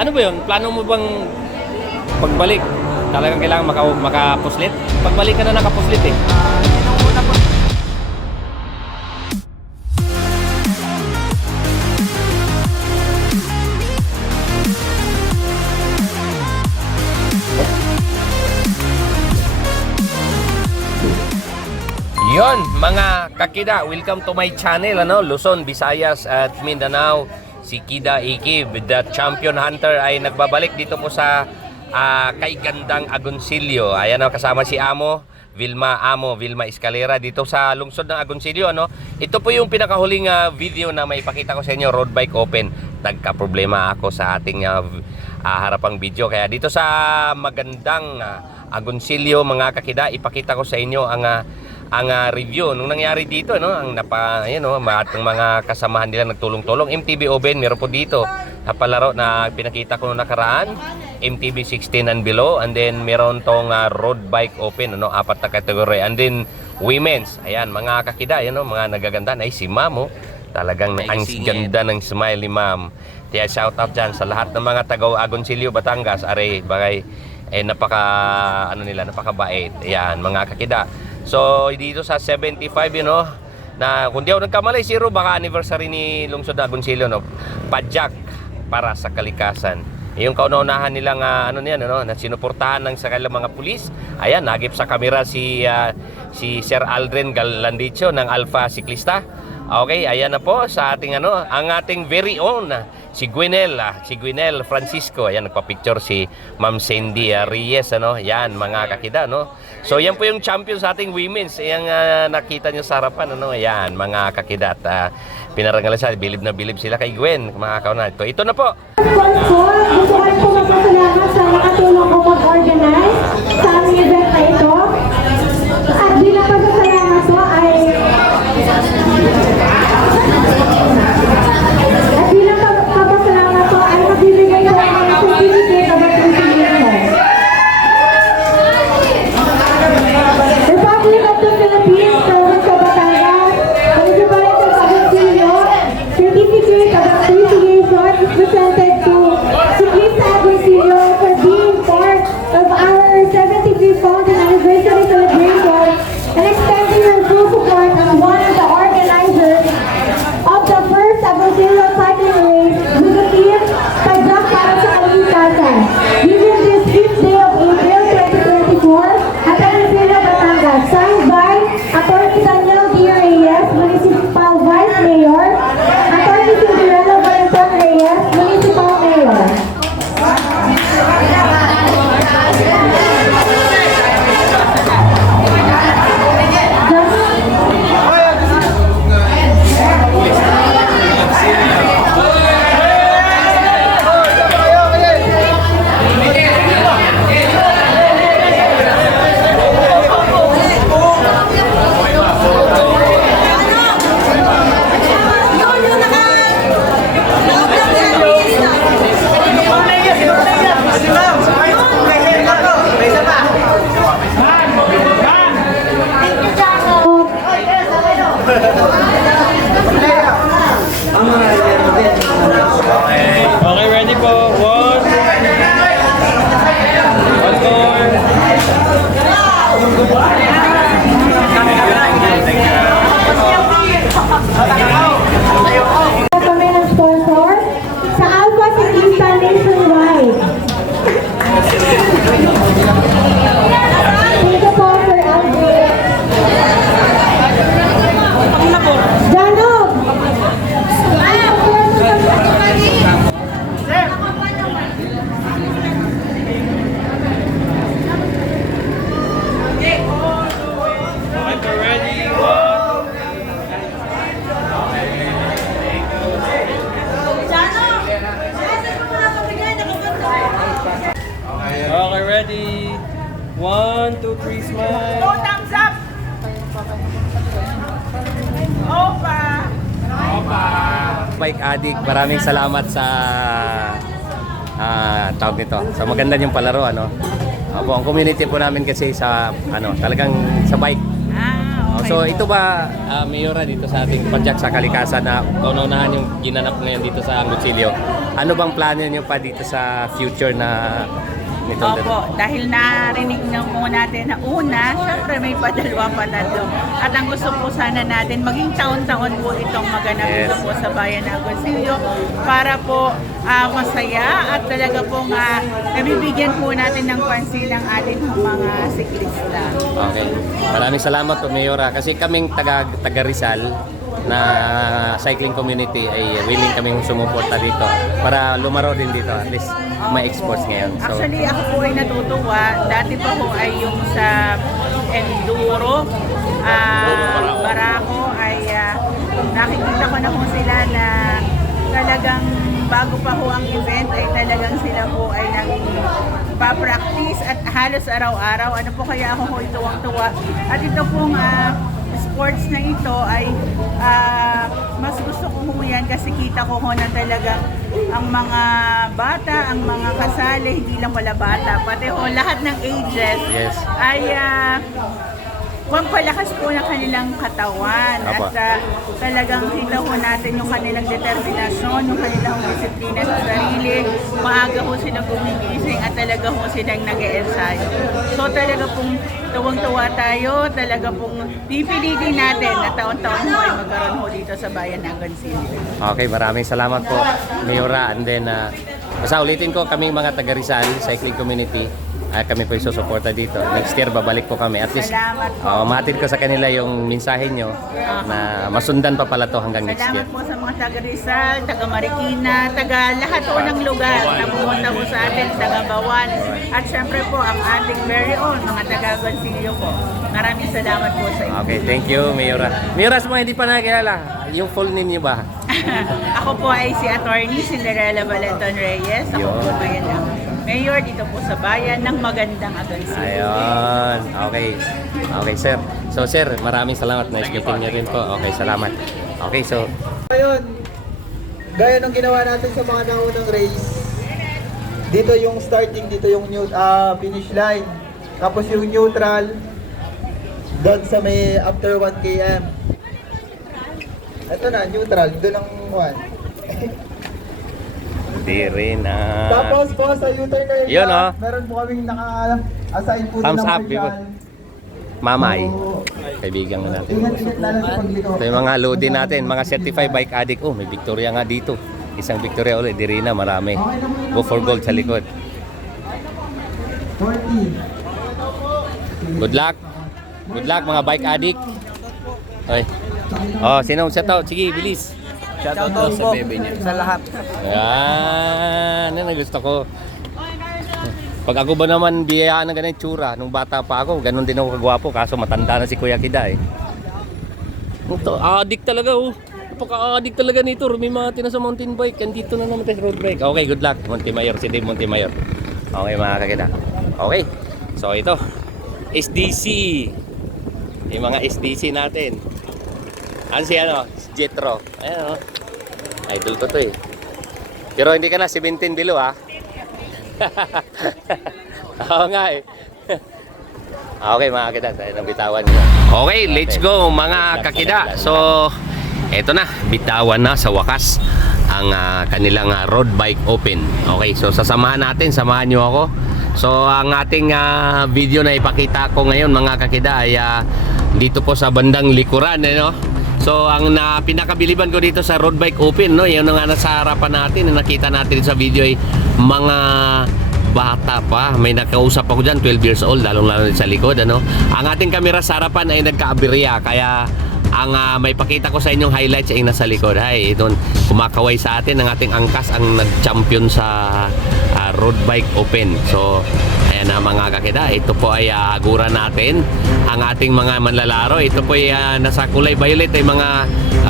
ano ba yun? Plano mo bang pagbalik? Talagang kailangan makapuslit? Pagbalik ka na nakapuslit eh. Inuuna po. Yon, mga kakida, welcome to my channel, Luzon, Visayas at Mindanao. Si Kida Ikib, the champion hunter, ay nagbabalik dito po sa kay Gandang Agoncillo. Ayan, kasama si Vilma Escalera dito sa lungsod ng Agoncillo, Ito po yung pinakahuling video na maipakita ko sa inyo, road bike open. Nagka-problema ako sa ating harapang video. Kaya dito sa magandang Agoncillo, mga kakida, ipakita ko sa inyo ang review nung nangyari dito, ang at ng mga kasamahan nila nagtulong-tulong. MTB Open meron po dito na palaro na pinakita ko nung nakaraan, MTB 16 and below, and then meron tong road bike open, apat na kategory, and then women's. Ayan, mga kakida, mga nagaganda ay si Ma'am, talagang ang ganda ng smile ni Ma'am. Kaya shout out dyan sa lahat ng mga taga Agoncillo, Batangas, bagay napakabait. Ayan, mga kakida. So dito sa 75, na kung di ako nagkamali, baka anniversary ni lungsod na Agoncillo, Padyak para sa kalikasan. Yung kauna-unahan nilang na sinuportahan ng sa kanilang mga pulis. Ayan, nagip sa kamera si Sir Aldrin Galandicho ng Alpha Siklista. Okay, ayan na po sa ating ang ating very own si Gwynel Francisco. Ayan, nagpa-picture si Ma'am Cindy Reyes, Yan, mga kakida, So yan po yung champion sa ating women's. Ayan, nakita niyo sa harapan, Ayan, mga kakida. Pinarangalan siya, bilib na bilib sila kay Gwen, mga kauna. Ito na po. Sponsor, gusto ko po magpasalamat sa nakatulong ko mag-organize sa aming event na ito. At bilang pasasalamat po ay magbibigay ko ang certificate of appreciation. Republic of the Philippines, Province of Batangas, Municipality of Agoncillo, certificate of appreciation is presented to Siklista Agoncillo for being part of our 75th founding anniversary celebration and extending her full support as one of the organizers of the first Agoncillo cycling race with the team Padyak para sa kalikasan. Given this 5th day of April 2024 at Agoncillo, Batangas, signed by Atty. Daniel D. Reyes, Municipal Vice Mayor, Atty. Cinderella Valentin Reyes, Municipal Mayor. Okay, ready po. One Kami ng sponsor sa Alpha Siklista Nationwide. Thank you po, Sir Aldrin. Janog! Okay, ready. Okay, ready. 1, 2, 3, smile. Thumbs up! Opa! Bike Addict, maraming salamat sa tawag nito. Sa maganda yung palaro, Opo, ang community po namin kasi sa talagang sa bike. Okay So po. ito ba, Mayora, dito sa ating padyak sa kalikasan na kaunahan yung ginanap ngayon dito sa Agoncillo, ano bang plano niyo pa dito sa future na nito? Opo, dahil narinig na po natin na una, syempre may padalwa pa tatlo. At ang gusto po sana natin, maging taon-taon po itong maganap Yes. dito po sa bayan ng Agoncillo para po masaya at talaga pong nabibigyan po natin ng pansin ang ating mga siklista. Okay. Maraming salamat po, Mayora. Kasi kaming taga Rizal na cycling community ay willing kaming sumuporta dito para lumaro din dito. At least may exports ngayon. So, Actually, ako po ay natutuwa. Dati pa po ay yung sa Enduro, Barako ay nakikita ko na po sila na talagang bago pa po ang event ay talagang sila po ay nagpa-practice at halos araw-araw. Ano po kaya ako po tuwang-tuwa. At ito pong sports na ito ay mas gusto ko po yan kasi kita ko na talagang ang mga bata, ang mga kasali, hindi lang wala bata, pati ho lahat ng ages Yes. ay pampalakas po ng kanilang katawan Apo. at talagang kita ho natin yung kanilang determinasyon, yung kanilang disiplina sa sarili. Maaga ho silang gumigising at talaga ho silang nag-e-ensayo. So talaga pong tuwang-tuwa tayo, talaga pong pipilitin natin na taon-taon ho ay magkaroon ho dito sa bayan ng Agoncillo. okay, maraming salamat po, Mayora. And then, basta ulitin ko, kaming mga taga Rizal cycling community, kami po isusuporta dito. Next year, babalik po kami. At least, Salamat po. matid ko sa kanila yung mensahe nyo na masundan pa pala to hanggang next year. Salamat po sa mga taga Rizal, taga Marikina, taga lahat po ng lugar na pumunta po sa atin, taga Bawan. At syempre po, ang ating very own, mga taga Agoncillo po. Maraming salamat po sa inyo. Okay, thank you, Mayora. Mayora, sa mga hindi pa nakilala, yung full name niyo ba? Ako po ay si Attorney Cinderella Valenton Reyes. Ako Yun. po ngayon ang mayor dito po sa bayan ng magandang Agoncillo. Ayun. Okay. Okay, sir. So, sir, maraming salamat. Nice meeting niyo rin po. Okay, salamat. Okay, so, Ngayon, gaya ng ginawa natin sa mga naunang race, dito yung starting, dito yung finish line. Tapos yung neutral, doon sa may after 1 km. Ito na, neutral, doon ang 1. di rin na... Tapos po sa U-turn area, Yun, oh. meron po kaming naka-assign po Thumbs ng up, official. Mamay. So, Kaibigan mo natin. ingat-ingat na lang sa pagliko. Ito yung mga loading natin, mga certified bike addict. Oh, may Victoria nga dito. Isang Victoria ulit, di rin na, marami. Go for gold sa likod. 40. Good luck. Good luck mga bike addict. Okay. Oh, sino shoutout? Sige, bilis. Shoutout po sa bebe niya. Sa lahat. Yan, yan ang gusto ko. Pag ako ba naman biyayaan ng ganun tsura, nung bata pa ako, ganun din ako kagwapo, kaso matanda na si Kuya Kida eh. Ito, addict talaga oh. Napaka-addict talaga nito, rumimati na sa mountain bike, andito na naman tayo sa road bike. Okay, good luck, Montemayor, si Dave Montemayor. Okay mga kakita. Okay, so ito, SDC. Yung mga SDC natin. Ano si Jetro. Ayan oh. Idol ko to eh. Pero hindi ka na 17 below ah. Oo nga eh. Okay mga kakita, tayo nang bitawan nyo. Okay, let's go mga kakida. So, eto na, bitawan na sa wakas ang kanilang road bike open. Okay, so sasamahan natin, samahan nyo ako. So, ang ating video na ipakita ko ngayon mga kakida ay dito po sa bandang likuran, no? So, ang pinakabiliban ko dito sa road bike open, no? Yan nga nasa harapan natin, na nakita natin sa video ay mga bata pa. May nakausap ako dyan, 12 years old, lalong-lalo sa likod, ano? Ang ating kamera sa harapan ay nagka-aberya, kaya ang may pakita ko sa inyong highlights ay nasa likod. Hay, ito kumakaway sa atin ang ating angkas ang nag-champion sa road bike open. So, ayan na mga kakita, ito po ay agura natin ang ating mga manlalaro. Ito po ay nasa kulay violet ay mga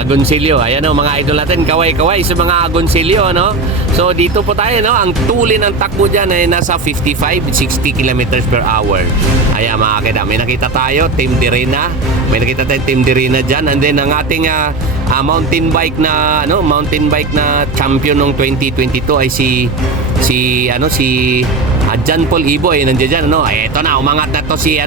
Agoncillo. Ayan o, mga idol natin, kaway-kaway sa mga Agoncillo, ano? So, dito po tayo, no? Ang tuloy ng takbo dyan ay nasa 55-60 kilometers per hour. Ayan mga kakita, may nakita tayo, Team Direna. May nakita tayong Team Direna dyan. And then, ang ating mountain bike na champion ng 2022 ay si John Paul Ibo ay nandiyan dyan, ano? Ito na, umangat na to si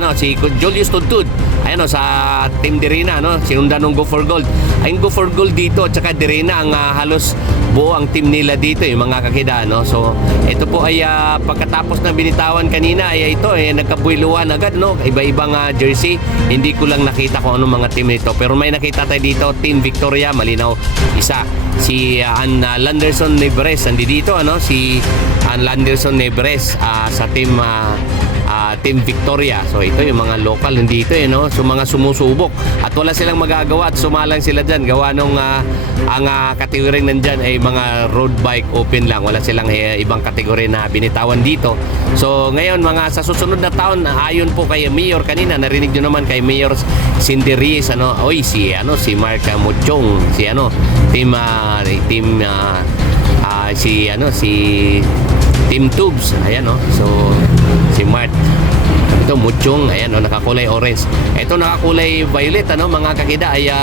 Julius Tudtud. Ayan Ayan o, sa Team Dirina, no? Sinundan ng Go for Gold. Ay, Go for Gold dito at saka Dirina ang halos buo ang team nila dito, yung mga kakida, no? So, ito po ay pagkatapos ng binitawan kanina, ay ito, nagkabuiluan agad, no? Iba-ibang jersey. Hindi ko lang nakita kung anong mga team nito. Pero may nakita tayo dito, Team Victoria, malinaw, isa. Si Landerson Nebres, andi dito, ano? Si Landerson Nebres sa team Team Victoria. So ito yung mga local nandito, no? So mga sumusubok at wala silang magagawa at sumalang sila dyan gawa nung ang kategory nandyan ay mga road bike open lang, wala silang ibang kategory na binitawan dito. So ngayon mga sa susunod na taon, ayon po kay Mayor kanina, narinig nyo naman kay Mayor Cindy Reyes, ano, oy si Mark Muchong, si Team Tubes, ayan, no? So si Mart, ito Muchong, ayan, nakakulay orange. Ito nakakulay violet, ano, mga kakida, ay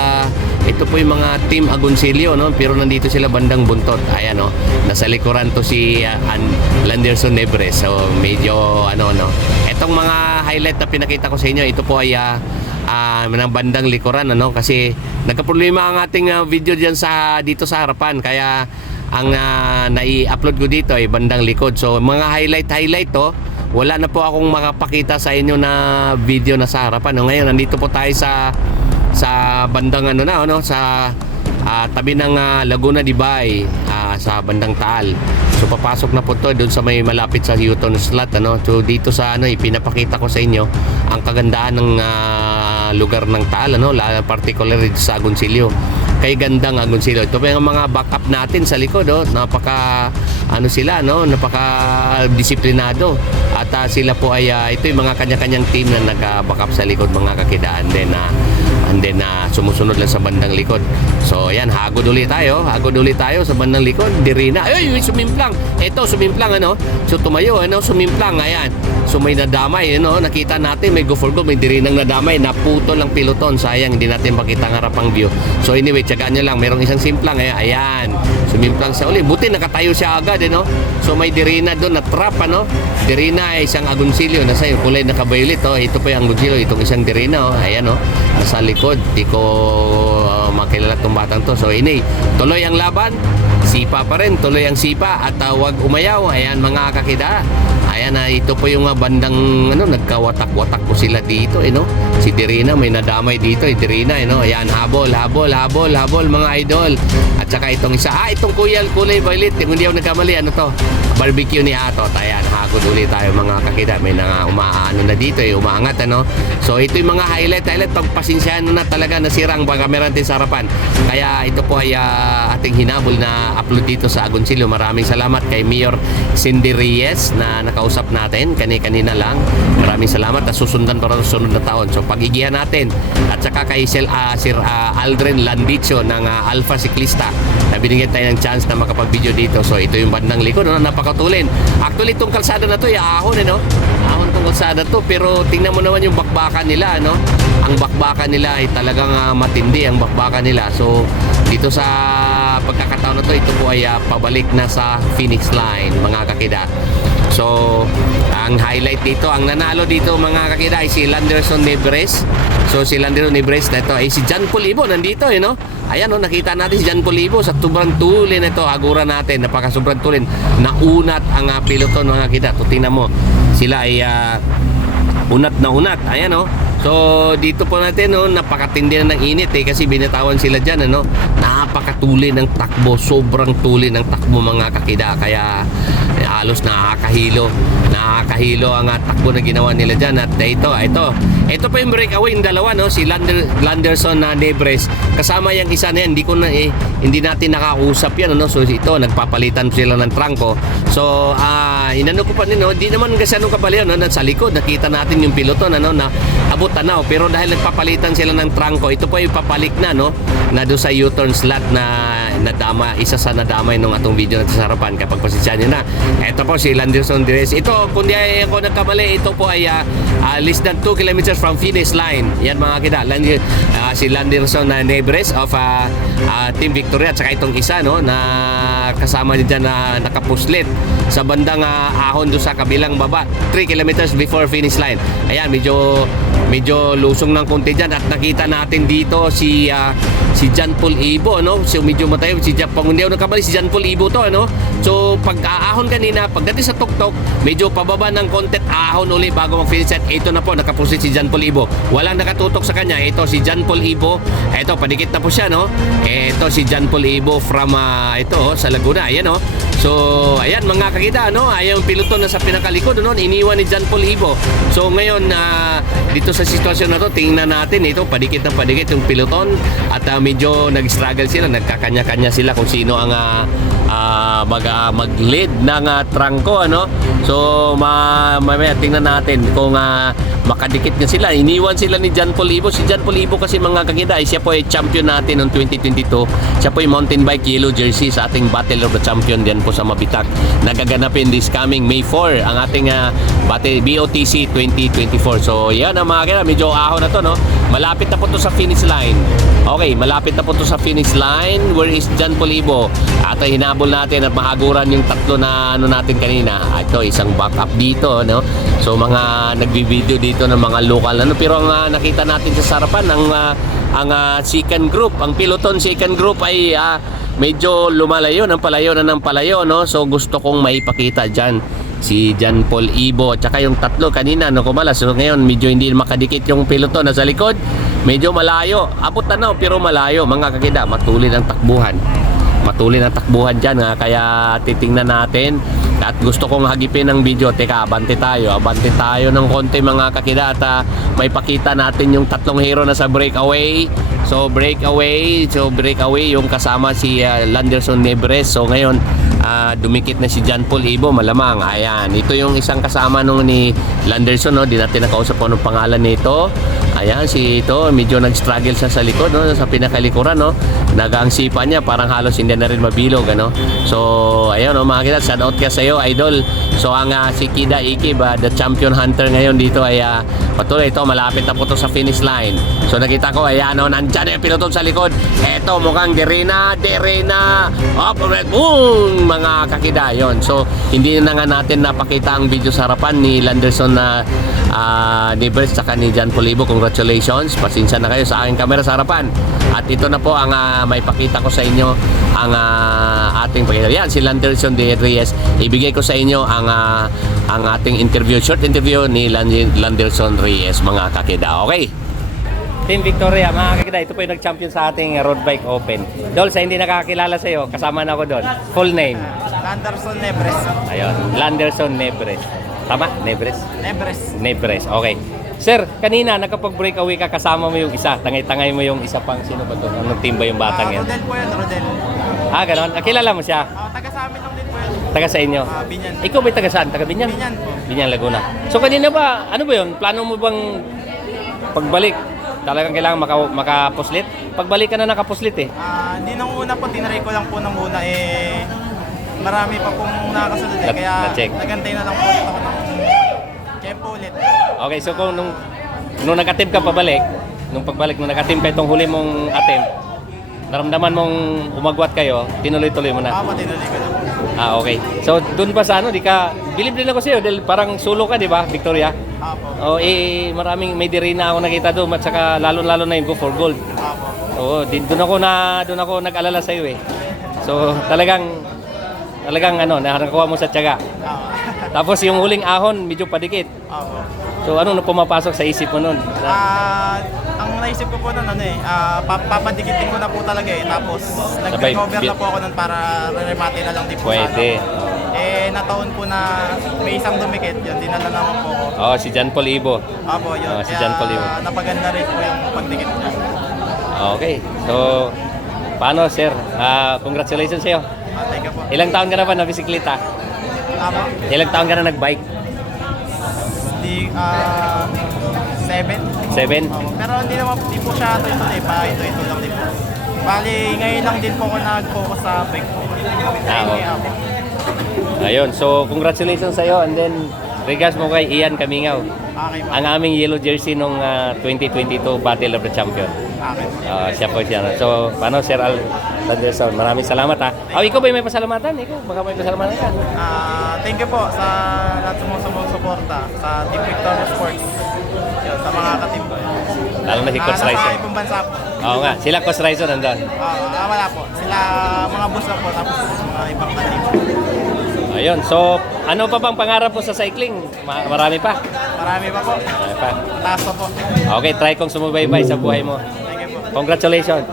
ito po yung mga Team Agoncillo, no? Pero nandito sila bandang buntot, ayan, no? Nasa likuran to si Landerson Nebres. So medyo etong mga highlight na pinakita ko sa inyo, ito po ay ng bandang likuran, ano, kasi nagkaproblema ang ating video diyan dito sa harapan, kaya ang nai-upload ko dito ay bandang likod. So mga highlight to, wala na po akong makapakita sa inyo na video na sa harapan. No, ngayon nandito po tayo sa bandang sa tabi ng Laguna de Bay, sa bandang Taal. So papasok na po to doon sa may malapit sa U-turn slot, ano. So dito sa ipinapakita ko sa inyo ang kagandahan ng lugar ng Taal, ano, particularly sa Agoncillo. Kay gandang Agoncillo. Ito pa yung mga backup natin sa likod, oh. Napaka napaka disiplinado. At sila po ay ito yung mga kanya-kanyang team na nag-backup sa likod, mga kakidaan din and then sumusunod lang sa bandang likod. So ayan, hagod ulit tayo sa bandang likod. Dirina, ay sumimplang. Ito sumimplang, ano. So tumayo, sumimplang, ayan. So may nadamay, nakita natin may Go for Gold, may Dirinang nadamay, naputo lang piloton, sayang hindi natin makita ang harapang view. So anyway, tiyagaan nyo lang, merong isang simplang, ayan, sumimplang sa uli, buti nakatayo siya agad, so may Dirina doon na trap, Dirina ay isang Agoncillo, nasa yung kulay naka-violet, ito pa yung Agoncillo, itong isang Dirina, ayan, nasa likod, di ko makilala itong batang to. So tuloy ang laban, sipa pa rin, tuloy ang sipa at wag umayaw, ayan mga kakida. Ayan, ito po yung bandang nagkawatak-watak po sila dito, si Dirina may nadamay dito, Dirina, ayan, habol mga idol. At saka itong isa, itong kulay violet, hindi ako nagkamali, barbecue ni Atot, ayan, hagod ulit tayo mga kakida, may umaano na dito, umaangat, so ito yung mga highlight, pagpasensyahan na talaga, nasira ang camera natin sa harapan, kaya ito po ay ating hinabol na upload dito sa Agoncillo. Maraming salamat kay Mayor Cindy Reyes na nakausap natin kanina lang, maraming salamat at susundan para sa sunod na taon. So pagigihan natin at saka kay Sir Aldrin Landicho ng Alpha Ciclista na binigyan tayo ng chance na makapag-video dito. So ito yung bandang likod, napakatulin. Actually itong kalsada na to ay ahon, ahon tong kalsada to, pero tingnan mo naman yung bakbakan nila, ang bakbakan nila ay talagang matindi ang bakbakan nila. So dito sa pagkakataon na to, ito po ay pabalik na sa finish line, mga kakida. So ang highlight dito, ang nanalo dito mga kakida ay si Landerson Nebres. So si Landerson Nebres na ito ay si John Polibo, nandito, ayan, nakita natin si John Polibo sa sobrang tulin ito, agura natin, napaka sobrang tulin, naunat ang piloton, mga kakida. So tingnan mo, sila ay unat na unat, ayan, so dito po natin, napakatindi na ng init, kasi binatawan sila dyan, napakatuli ng takbo, sobrang tuli ng takbo mga kakida, kaya halos nakakahilo ang takbo na ginawa nila dyan. At ito pa yung breakaway yung dalawa, si Landerson na Nebres, kasama yung isa na yan, hindi natin nakausap yan, so ito nagpapalitan sila ng trangko. So inano ko pa hindi naman kasi anong kabalian, sa likod nakita natin yung piloton, na abot tanaw, pero dahil nagpapalitan sila ng trangko, ito po yung papalik na doon sa U-turn slot na nadama, isa sa nadamay nung atong video natin sa harapan, kapag pasensya nyo na. Ito po si Landerson Nebres, ito kung di ako nagkamali, ito po ay less than 2 kilometers from finish line. Yan mga kita, si Landerson Nebres of Team Victoria, at saka itong isa na kasama niya dyan na nakapuslit sa bandang ahon doon sa kabilang baba, 3 kilometers before finish line. Ayan, medyo medyo lusong ng konti dyan. At nakita natin dito si John Paul Ibo, no? So medyo matayo si hindi ako nagkamali, si John Paul Ibo to, ano? So pag-aahon kanina, pagdating sa tuktok, medyo pababa ng konti, ahon uli bago mag-finish set. Ito na po, nakaposit si John Paul Ibo. Walang nakatutok sa kanya. Ito si John Paul Ibo. Ito, padikit na po siya, no? Ito si John Paul Ibo from sa Laguna. Ayan, no? So, ayan mga kakita, no? Ayan yung piloto na sa pinakalikod, no? Iniwan ni John Paul Ibo. So, ngayon, dito sa sitwasyon na to, tingnan natin ito, padikit na padikit yung piloton. At medyo nag-struggle sila, nagkakanya-kanya sila kung sino ang mag-lead ng trangko, ano? So, mamaya tingnan natin kung makadikit na sila. Iniwan sila ni John Paul Ibo. Si John Paul Ibo kasi mga kakita, siya po ay champion natin noong 2022. Siya po ay mountain bike yellow jersey sa ating Battle of the Champion diyan po sa Mabitak. Nagaganapin this coming May 4 ang ating BOTC 2024. So, yan ang mga kakita. Medyo ahon na to, no? Malapit na po to sa finish line. Okay, malapit na po to sa finish line. Where is John Paul Ibo? At hinabol natin at mahaguran yung tatlo na natin kanina. Ito, isang backup dito, no? So, mga nagbi-video dito ng mga local, ano? Pero ang nakita natin sa sarapan, ang second group, ang peloton second group ay medyo lumalayo ng palayo, no? So, gusto kong maipakita dyan si John Paul Ibo at saka yung tatlo kanina, no, kumalas. So ngayon medyo hindi makadikit yung peloton na sa likod, medyo malayo, abot na, no, pero malayo mga kakida. Matuloy ang takbuhan dyan, kaya titingnan natin. At gusto kong hagipin ng video. Teka, abante tayo ng konti mga kakida. At may pakita natin yung tatlong hero na sa breakaway. So breakaway yung kasama si Landerson Nebres. So ngayon dumikit na si John Paul Ibo, malamang. Ayan, ito yung isang kasama nung ni Landerson, no? Di natin nakausap po anong pangalan nito. Ayan, si ito, medyo nag-struggle siya sa likod, no? Sa pinakalikuran, no? Nag-angsipa niya, parang halos hindi na rin mabilog, ano? So, ayun, no, mga kita, shout out ka sa'yo, idol. So, ang si Kida Ikib, the champion hunter ngayon dito ay patuloy ito, malapit na po ito sa finish line. So, nakita ko, ayan, no, nandyan yung piloton sa likod. Eto, mukhang Derena, boom, mga kakida, yun. So, hindi na nga natin napakita ang video sa harapan ni Landerson na Nebres saka ni John Paul Ibo. Congratulations, pasensya na kayo sa aking camera sa harapan. At ito na po ang may pakita ko sa inyo, ang ating pakita. Yan, si Landerson de Reyes. Ibigay ko sa inyo ang ating interview, short interview ni Landerson Reyes, mga kakida. Okay? Team Victoria, mga kakida, ito po yung nag-champion sa ating road bike open. Dol, sa hindi nakakilala sa iyo, kasama na ako doon. Full name? Landerson Nebres. Ayun, Landerson Nebres. Tama? Nebres? Nebres. Okay. Sir, kanina nakapag-breakaway ka, kasama mo yung isa. Tangay-tangay mo yung isa pang, sino ba doon? Anong team ba yung batang yan? Rodel po yun, Rodel. Ganon. Nakilala mo siya? Taga sa amin lang din po yun. Taga sa inyo? Binyan. Ikaw ba taga saan? Taga Binyan? Binyan po. Binyan, Laguna. So kanina ba, ano ba yun? Plano mo bang pagbalik? Talagang kailangan makapuslit? Pagbalik ka na nakapuslit eh. Hindi nung una po, tinaray ko lang po nung una marami pa pong nakasunod kaya Na-check. nagantay na lang po ulit ako ng tempo ulit. Okay, so kung nung nag-attempt ka pabalik, nung pagbalik, nung nag-attempt ka itong huli mong attempt, naramdaman mong umagwat kayo, tinuloy-tuloy mo na? Tinuloy ko lang. Okay. So, dun pa sa bilib din ako sa'yo dahil parang solo ka, di ba, Victoria? Apo. Maraming may Derena ako nakita doon at saka lalo-lalo na yung Go for Gold. Apo. Doon ako nag-alala sa'yo eh. So, talagang nakakuha mo sa tiyaga. Tapos yung huling ahon, medyo padikit. Apo. So, ano pumapasok sa isip mo nun? Ang naisip ko po nun, papadikitin ko na po talaga tapos nag-recover na po ako nun para remate na lang din po Pwede. Nataon po na may isang dumikit, yun, dinala naman po ko. Si John Paul Ibo. Apo, yun. Si John Paul Ibo. Napaganda rin po yung pagdikit niya. Okay. So, paano, sir? Congratulations sa'yo. Thank you po. Ilang taon ka na ba na bisikleta? Apo. Ilang taon ka na nagbike? 7. 7? Pero hindi po siya ito lang din po. Bali, ngayon lang din po ako nag-focus sa bike po. Okay. Ayun, so congratulations sa'yo and then regards mo kay Ian Kamingaw. Okay po. Ang aming yellow jersey nung 2022 Battle of the Champion. Okay. Siya po siya. So, paano Sir Landerson? Maraming salamat ha. Ikaw ba may pasalamatan? Ikaw, baka may pasalamatan ka. Thank you po sa lahat sa mga sumusuporta sa Team Victoria Sports. Yun, sa mga katim ko. Lalo na si Coach Nasa Ryzen. ibang bansa po. Oo nga, sila Coach Ryzen nandun. Wala po. Sila mga boss lang po, tapos mga ibang katim. Ayun, so ano pa bang pangarap mo sa cycling? Marami pa? Marami pa po. Marami pa. Taas pa po. Okay, try kong sumubaybay sa buhay mo. Thank you po. Congratulations.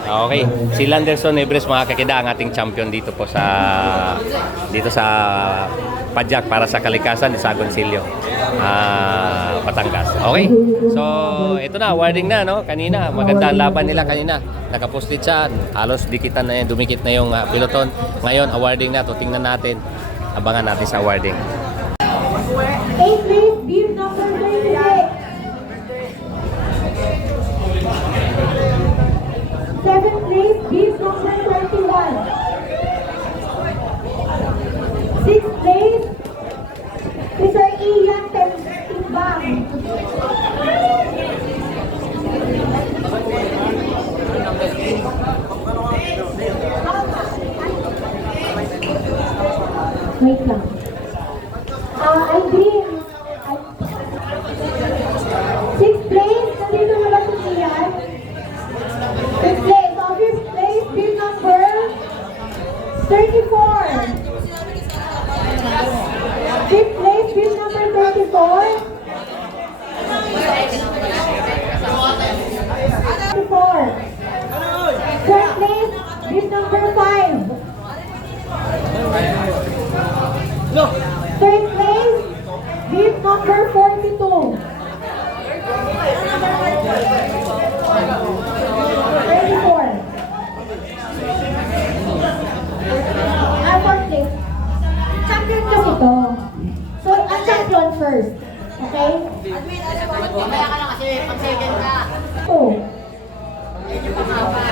Okay, si Landerson Ebres, mga kakida, ang ating champion dito po sa Padjak para sa kalikasan ni Sagoncillo, Batangas. Okay, so ito na, awarding na, no? Kanina, maganda ang laban nila kanina. Nakaposted siya, halos dikitan na yan, dumikit na yung peloton. Ngayon, awarding na to, tingnan natin. Abangan natin sa awarding. 8th place, beam number 36. 7th place, beam number 21. 6th place, si Sir Ian Timbang. Wait lang. I dream. 6th place, nandito na ba si Ian? 5th place. So, 5th place, beam number 34. 5th place, beam number 34. 34. 4th place, beam number 5. 3rd place, beam number 42. 34. Fourth place. Champion kasi ito. So, ang champion first. Okay? Mamaya ka lang kasi pag second ka. 2.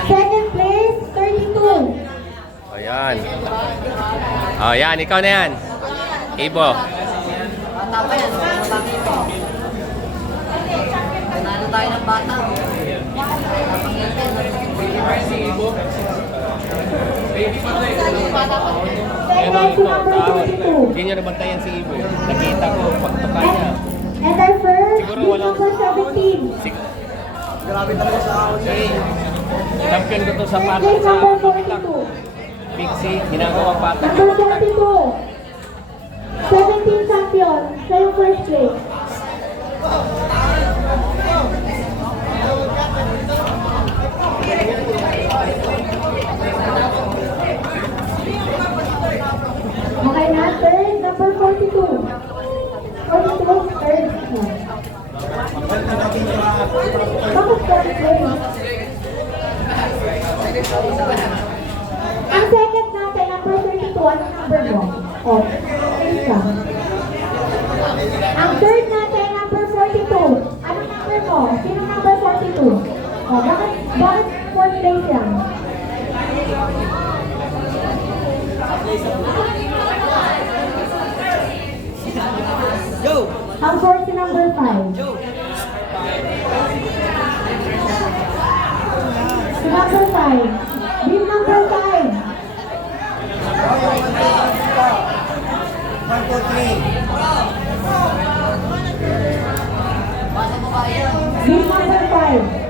Second place, 32. Ayan. Oh, yan, ikaw na yan. Ibo. Bata pa yan. Nanalo tayo ng bata. Second, si number 22. Hindi nyo nabantayan si Ibo. Nakita ko, pagtuka niya. And our first, Siguro beam walang- number 17. Champion ko to sa And patak place sa number 42. Pixie, ginagawa patak. Number 42. 17 champion. Siya yung first place. Okay na, third, number 42. 42, third. Bakit third place? Ang second natin, number 32, ano number mo? Oh, isa. Ang third natin, number 42. Ano number mo? Sino number 42? Oh, bakit fourth place yan? Ang fourth si number 5. Si number 5. Beam number 5. Beam number 5.